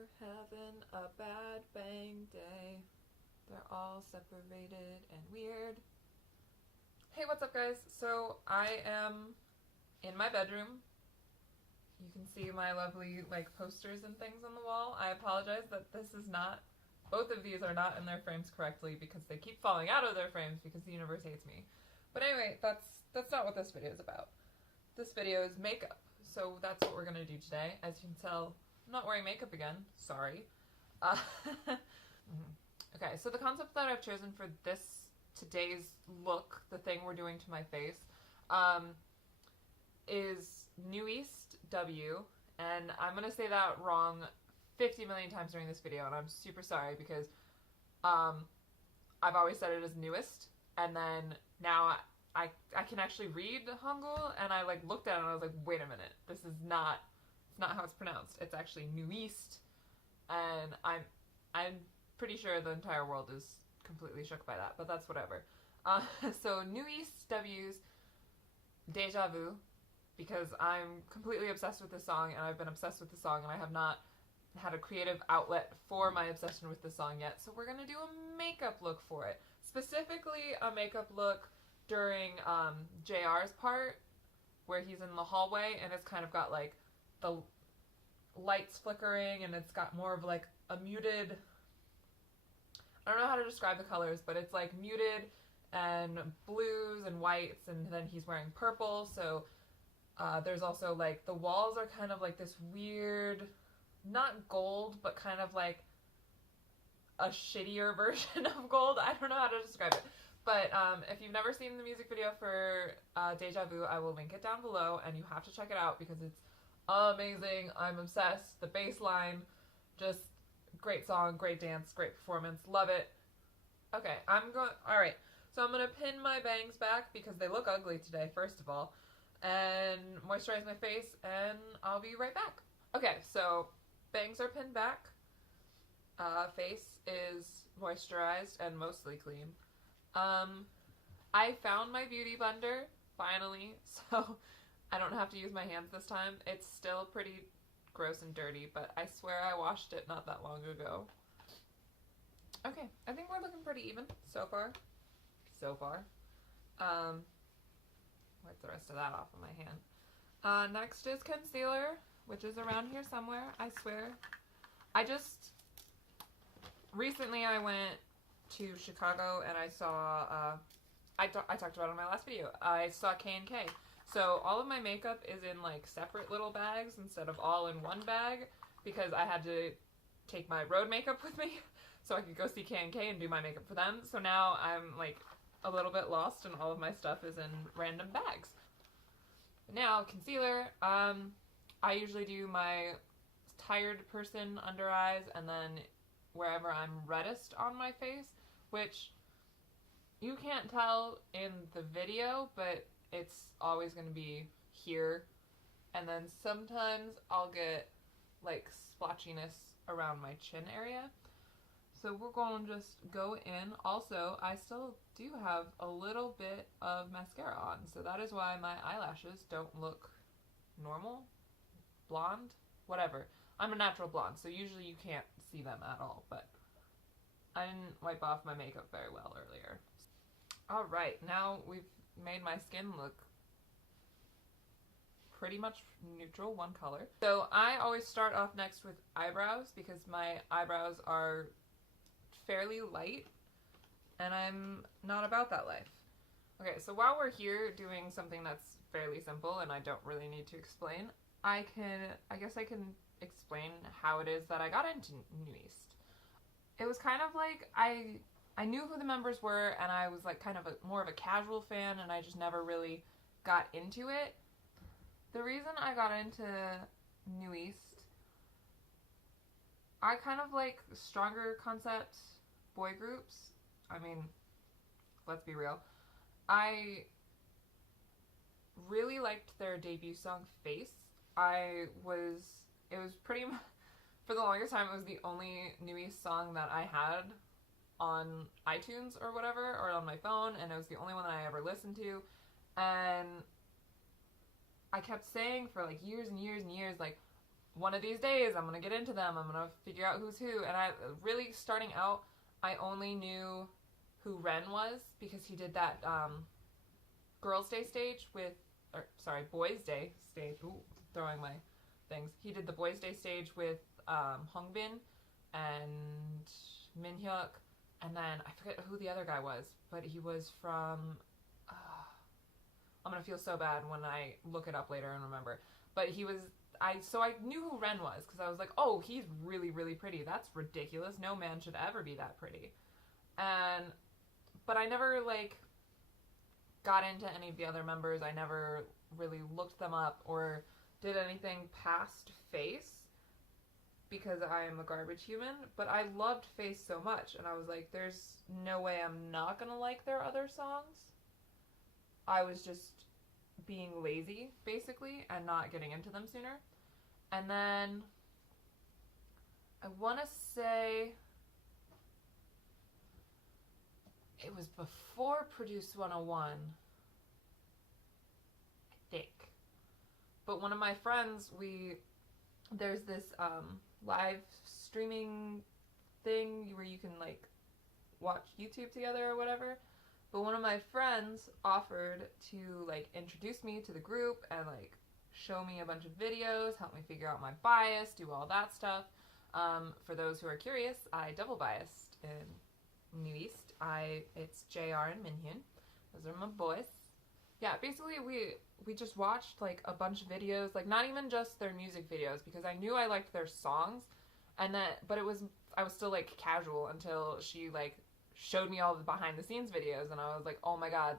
we're having a bad bang day. They're all separated and weird. Hey, what's up, guys? So I am in my bedroom. You can see my lovely posters and things on the wall. I apologize that this is not, both of these are not in their frames correctly because they keep falling out of their frames because the universe hates me. But anyway, that's not what this video is about. This video is makeup. So that's what we're gonna do today. As you can tell, I'm not wearing makeup again. Sorry. Okay, so the concept that I've chosen for today's look, the thing we're doing to my face, is New East W, and I'm gonna say that wrong 50 million times during this video, and I'm super sorry because I've always said it as newest, and then now I can actually read Hangul, and I looked at it and I was like, wait a minute, this is not, it's not how it's pronounced. It's actually New East, and I'm pretty sure the entire world is completely shook by that, but that's whatever. So New East W's Dejavu, because I'm completely obsessed with this song, and I've been obsessed with the song, and I have not had a creative outlet for my obsession with the song yet, so we're gonna do a makeup look for it. Specifically, a makeup look during JR's part, where he's in the hallway, and it's kind of got the lights flickering, and it's got more of a muted, I don't know how to describe the colors, but it's muted and blues and whites, and then he's wearing purple, so there's also the walls are kind of this weird, not gold, but kind of a shittier version of gold. I don't know how to describe it. But if you've never seen the music video for Dejavu, I will link it down below, and you have to check it out because it's amazing. I'm obsessed. The bass line, just great song, great dance, great performance. Love it. Okay, alright, so I'm going to pin my bangs back because they look ugly today, first of all, and moisturize my face, and I'll be right back. Okay, so bangs are pinned back. Face is moisturized and mostly clean. I found my beauty blender, finally, so I don't have to use my hands this time. It's still pretty gross and dirty, but I swear I washed it not that long ago. Okay, I think we're looking pretty even so far. Wipe the rest of that off of my hand. Next is concealer, which is around here somewhere, I swear. Recently I went to Chicago, and I saw, I talked about it in my last video, I saw K&K. So all of my makeup is in separate little bags instead of all in one bag, because I had to take my road makeup with me so I could go see K&K and do my makeup for them. So now I'm a little bit lost, and all of my stuff is in random bags. Now, concealer, I usually do my tired person under eyes, and then wherever I'm reddest on my face, which you can't tell in the video, but it's always going to be here. And then sometimes I'll get splotchiness around my chin area. So we're going to just go in. Also, I still do have a little bit of mascara on, so that is why my eyelashes don't look normal, blonde, whatever. I'm a natural blonde, so usually you can't see them at all, but I didn't wipe off my makeup very well earlier. Alright, now we've made my skin look pretty much neutral, one color. So I always start off next with eyebrows because my eyebrows are fairly light, and I'm not about that life. Okay, so while we're here doing something that's fairly simple and I don't really need to explain, I guess I can explain how it is that I got into New East. It was kind of I knew who the members were, and I was kind of more of a casual fan, and I just never really got into it. The reason I got into New East, I kind of like stronger concept boy groups. I mean, let's be real. I really liked their debut song, Face. It was pretty much, for the longest time, it was the only New East song that I had on iTunes or whatever, or on my phone, and it was the only one that I ever listened to. And I kept saying for years and years and years, one of these days I'm gonna get into them. I'm gonna figure out who's who. And I really, starting out, I only knew who Ren was because he did that Girls' Day stage with, or sorry, Boys' Day stage. Ooh, throwing my things. He did the Boys' Day stage with Hongbin and Minhyuk, and then I forget who the other guy was, but he was from. I'm gonna feel so bad when I look it up later and remember. But he was. So I knew who Ren was because I was like, oh, he's really, really pretty. That's ridiculous. No man should ever be that pretty. But I never like got into any of the other members. I never really looked them up or did anything past Face because I am a garbage human. But I loved Face so much, and I was like, there's no way I'm not gonna like their other songs. I was just being lazy, basically, and not getting into them sooner. And then I want to say it was before Produce 101, I think. But one of my friends, there's this live streaming thing where you can like watch YouTube together or whatever. But one of my friends offered to like introduce me to the group and like show me a bunch of videos, help me figure out my bias, do all that stuff. For those who are curious, I double biased in New East. It's JR and Minhyun. Those are my boys. Yeah, basically we just watched like a bunch of videos, like not even just their music videos because I knew I liked their songs, but I was still like casual until she like showed me all the behind the scenes videos, and I was like, oh my god,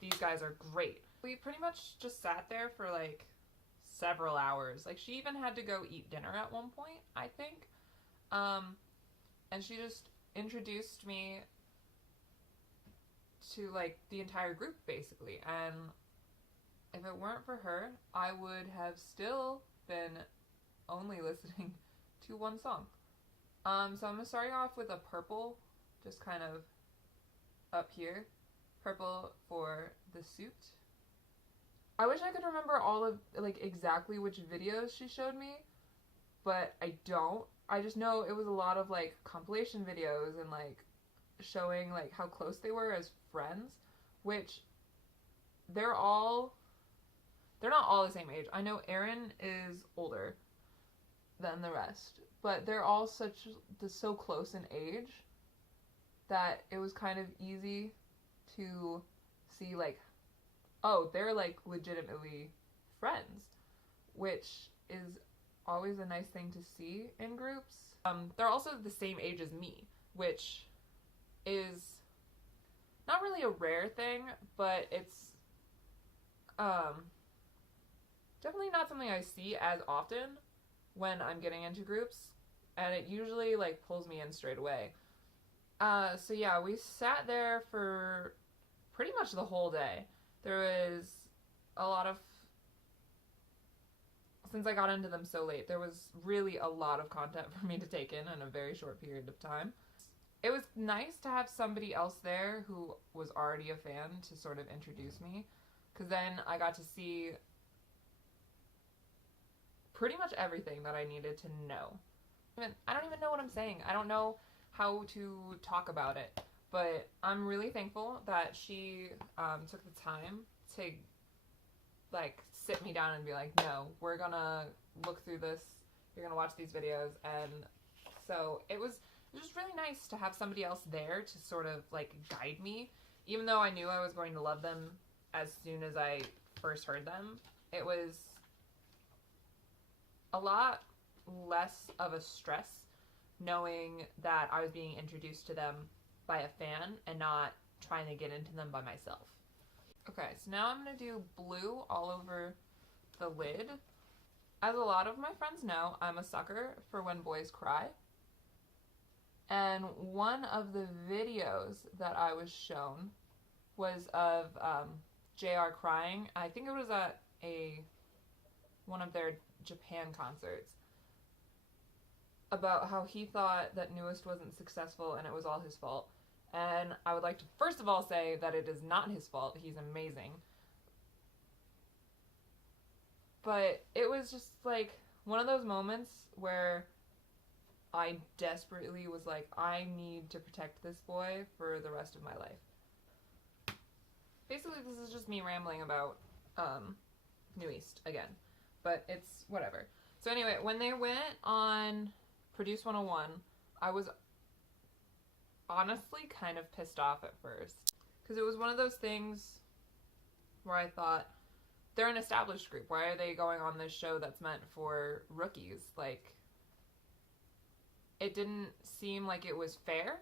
these guys are great. We pretty much just sat there for like several hours. Like she even had to go eat dinner at one point, I think. And she just introduced me to like the entire group basically. And if it weren't for her, I would have still been only listening to one song. So I'm starting off with a purple, just kind of up here. Purple for the suit. I wish I could remember all of, like, exactly which videos she showed me, but I don't. I just know it was a lot of, like, compilation videos and, like, showing, like, how close they were as friends, which they're not all the same age. I know Aaron is older than the rest, but they're all so close in age that it was kind of easy to see, like, oh, they're, like, legitimately friends, which is always a nice thing to see in groups. They're also the same age as me, which is not really a rare thing, but it's definitely not something I see as often when I'm getting into groups, and it usually, like, pulls me in straight away. So yeah, we sat there for pretty much the whole day. There was a lot of, since I got into them so late, there was really a lot of content for me to take in a very short period of time. It was nice to have somebody else there who was already a fan to sort of introduce me, because then I got to see pretty much everything that I needed to know. I don't even know what I'm saying. I don't know how to talk about it. But I'm really thankful that she took the time to, like, sit me down and be like, no, we're gonna look through this, you're gonna watch these videos. And so it was just really nice to have somebody else there to sort of, like, guide me. Even though I knew I was going to love them as soon as I first heard them, it was a lot less of a stress knowing that I was being introduced to them by a fan and not trying to get into them by myself. Okay, so now I'm going to do blue all over the lid. As a lot of my friends know, I'm a sucker for when boys cry. And one of the videos that I was shown was of JR crying. I think it was at one of their Japan concerts, about how he thought that Newest wasn't successful and it was all his fault. And I would like to first of all say that it is not his fault. He's amazing. But it was just like one of those moments where I desperately was like, I need to protect this boy for the rest of my life. Basically, this is just me rambling about New East again, but it's whatever. So anyway, when they went on Produce 101, I was honestly kind of pissed off at first, because it was one of those things where I thought, they're an established group. Why are they going on this show that's meant for rookies? Like, it didn't seem like it was fair.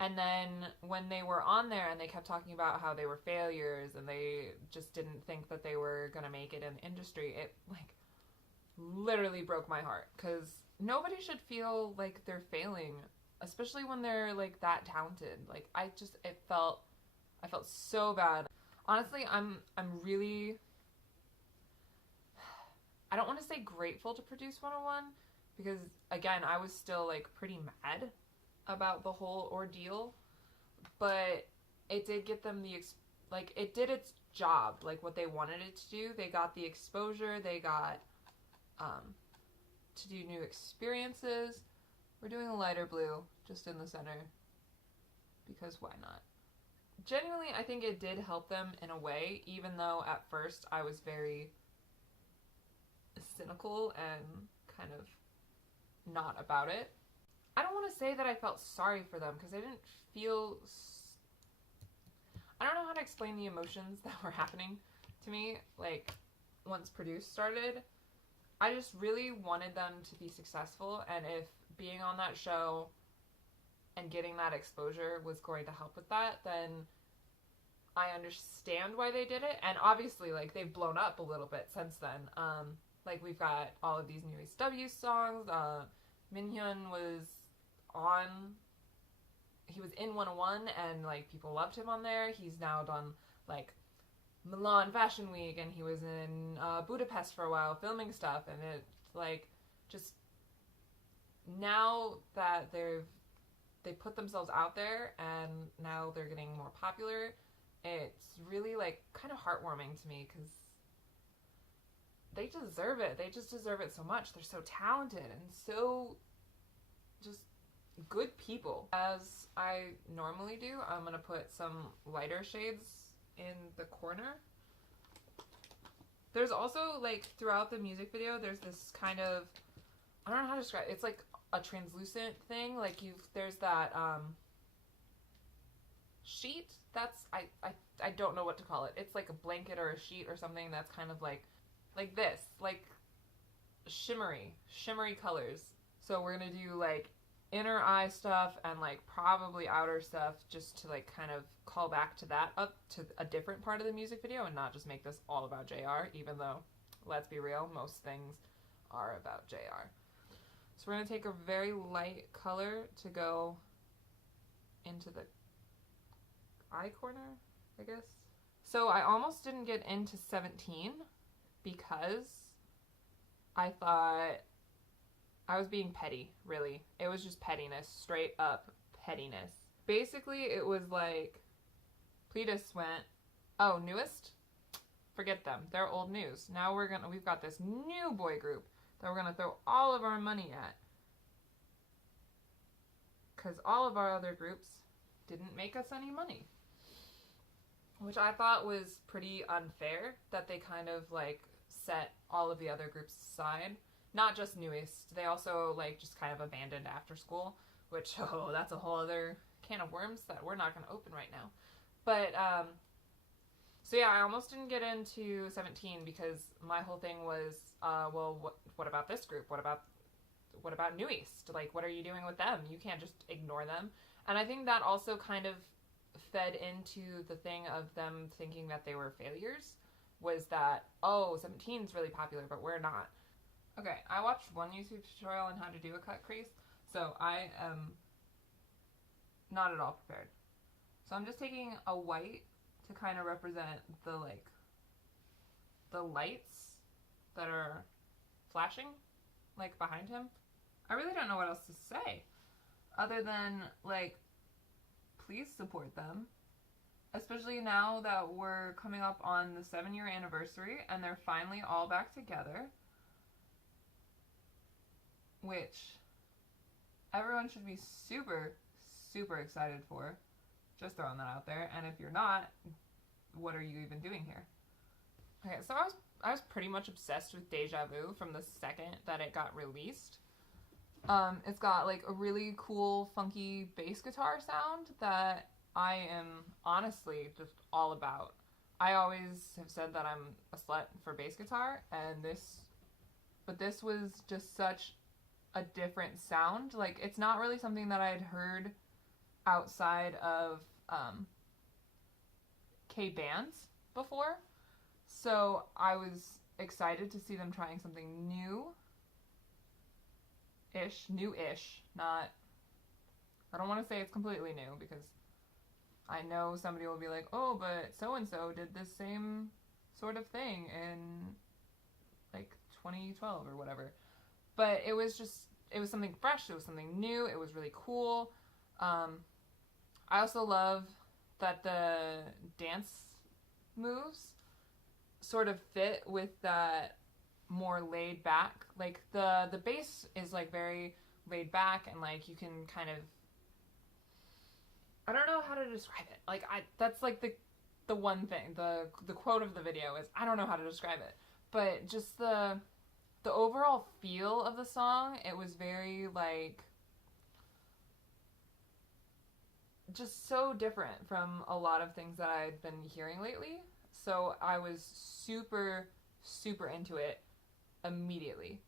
And then when they were on there and they kept talking about how they were failures and they just didn't think that they were going to make it in the industry, it, like, literally broke my heart. Because nobody should feel like they're failing, especially when they're, like, that talented. Like, I felt so bad. Honestly, I'm really, I don't want to say grateful to Produce 101, because, again, I was still, like, pretty mad about the whole ordeal, but it did get them it did its job, like, what they wanted it to do. They got the exposure, they got, to do new experiences. We're doing a lighter blue, just in the center, because why not? Genuinely, I think it did help them in a way, even though at first I was very cynical and kind of not about it. I don't want to say that I felt sorry for them, because I didn't feel... I don't know how to explain the emotions that were happening to me, like, once Produce started. I just really wanted them to be successful, and if being on that show and getting that exposure was going to help with that, then I understand why they did it. And obviously, like, they've blown up a little bit since then. Like, we've got all of these new SW songs. Minhyun was in 101, and, like, people loved him on there. He's now done, like, Milan Fashion Week, and he was in Budapest for a while filming stuff, and it's, like, just now that they put themselves out there, and now they're getting more popular, it's really, like, kind of heartwarming to me, because they deserve it. They just deserve it so much. They're so talented and so just good people. As I normally do, I'm going to put some lighter shades in the corner. There's also, like, throughout the music video, there's this kind of, I don't know how to describe it. It's like a translucent thing. Like, there's that sheet that's, I don't know what to call it. It's like a blanket or a sheet or something that's kind of like this, like shimmery colors. So we're gonna do, like, inner eye stuff and, like, probably outer stuff, just to, like, kind of call back to that, up to a different part of the music video, and not just make this all about JR, even though, let's be real, most things are about JR. So we're going to take a very light color to go into the eye corner, I guess. So I almost didn't get into 17 because I thought I was being petty, really. It was just pettiness, straight up pettiness. Basically, it was like, Pledis went, oh, newest? Forget them. They're old news. Now we've got this new boy group that we're gonna throw all of our money at. Because all of our other groups didn't make us any money. Which I thought was pretty unfair, that they kind of, like, set all of the other groups aside. Not just Newest. They also, like, just kind of abandoned After School, which, oh, that's a whole other can of worms that we're not going to open right now. But, so yeah, I almost didn't get into 17 because my whole thing was, well, what about this group? What about New East? Like, what are you doing with them? You can't just ignore them. And I think that also kind of fed into the thing of them thinking that they were failures, was that, oh, 17's really popular, but we're not. Okay, I watched one YouTube tutorial on how to do a cut crease, so I am not at all prepared. So I'm just taking a white to kind of represent the, like, the lights that are flashing, like, behind him. I really don't know what else to say, other than, like, please support them. Especially now that we're coming up on the 7-year anniversary and they're finally all back together. which everyone should be super, super excited for. Just throwing that out there. And if you're not, what are you even doing here? Okay, so I was pretty much obsessed with Dejavu from the second that it got released. It's got like a really cool, funky bass guitar sound that I am honestly just all about. I always have said that I'm a slut for bass guitar, and this was just such a different sound. Like, it's not really something that I'd heard outside of K-bands before, so I was excited to see them trying something new-ish, not, I don't want to say it's completely new, because I know somebody will be like, oh, but so-and-so did this same sort of thing in, like, 2012 or whatever. But it was something fresh, it was something new, it was really cool. I also love that the dance moves sort of fit with that more laid back, like the bass is like very laid back, and like you can kind of, I don't know how to describe it. Like, that's like the one thing, the quote of the video is, I don't know how to describe it, but just the overall feel of the song, it was very like, just so different from a lot of things that I'd been hearing lately. So I was super, super into it immediately.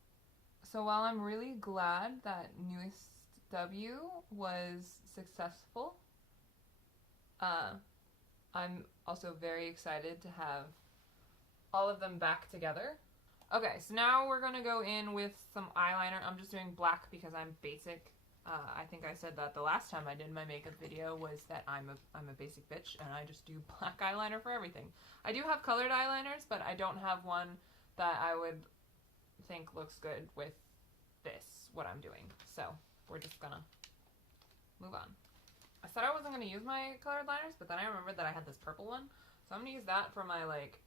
So while I'm really glad that Newest W was successful, I'm also very excited to have all of them back together. Okay, so now we're gonna go in with some eyeliner. I'm just doing black because I'm basic. I think I said that the last time I did my makeup video was that I'm a basic bitch and I just do black eyeliner for everything. I do have colored eyeliners, but I don't have one that I would think looks good with this, what I'm doing. So we're just gonna move on. I said I wasn't gonna use my colored liners, but then I remembered that I had this purple one, so I'm gonna use that for my like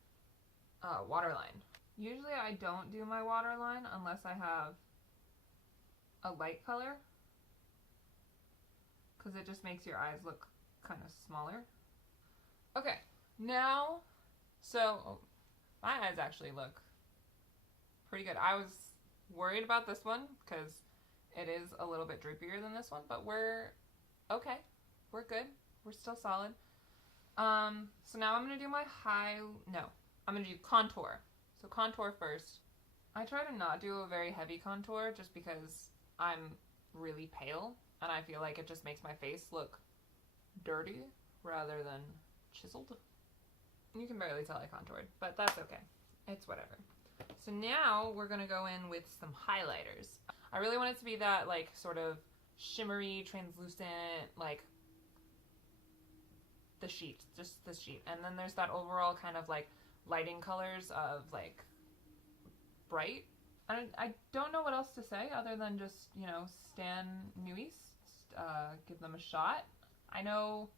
waterline. Usually I don't do my waterline unless I have a light color, because it just makes your eyes look kind of smaller. Okay, now, so my eyes actually look pretty good. I was worried about this one because it is a little bit droopier than this one, but we're okay. We're good. We're still solid. So now I'm going to do my I'm going to do contour. So contour first. I try to not do a very heavy contour just because I'm really pale, and I feel like it just makes my face look dirty rather than chiseled. You can barely tell I contoured, but that's okay. It's whatever. So now we're gonna go in with some highlighters. I really want it to be that like sort of shimmery, translucent, like the sheet, just the sheet. And then there's that overall kind of like lighting colors of like bright. I don't know what else to say other than just, you know, stan Nuis, give them a shot. I know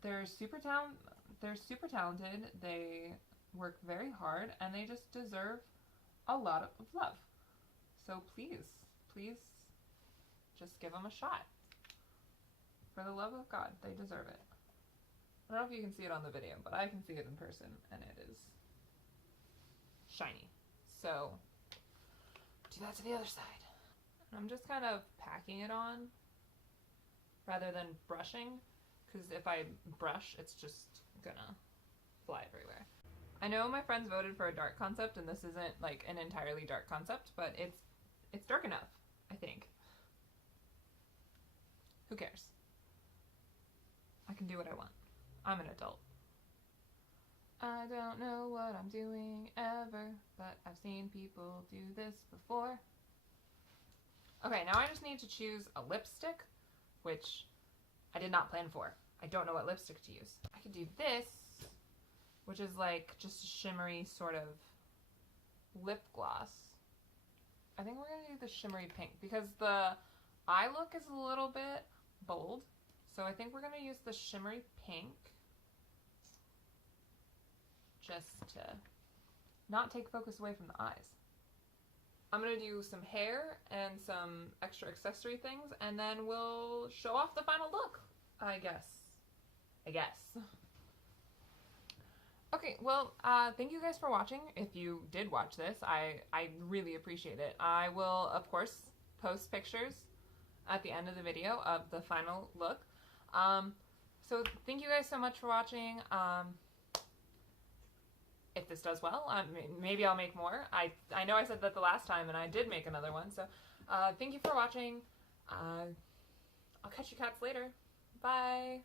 they're super talented, they work very hard, and they just deserve a lot of love. So please just give them a shot. For the love of God, they deserve it. I don't know if you can see it on the video, but I can see it in person, and it is shiny. So do that to the other side. And I'm just kind of packing it on rather than brushing, because if I brush, it's just gonna fly everywhere. I know my friends voted for a dark concept, and this isn't like an entirely dark concept, but it's dark enough, I think. Who cares? I can do what I want. I'm an adult. I don't know what I'm doing ever, but I've seen people do this before. Okay, now I just need to choose a lipstick, which I did not plan for. I don't know what lipstick to use. I could do this, which is like just a shimmery sort of lip gloss. I think we're gonna do the shimmery pink because the eye look is a little bit bold. So I think we're gonna use the shimmery pink just to not take focus away from the eyes. I'm gonna do some hair and some extra accessory things, and then we'll show off the final look, I guess. Okay, well, thank you guys for watching. If you did watch this, I really appreciate it. I will, of course, post pictures at the end of the video of the final look. So thank you guys so much for watching. If this does well, maybe I'll make more. I know I said that the last time, and I did make another one. So thank you for watching. I'll catch you cats later. Bye.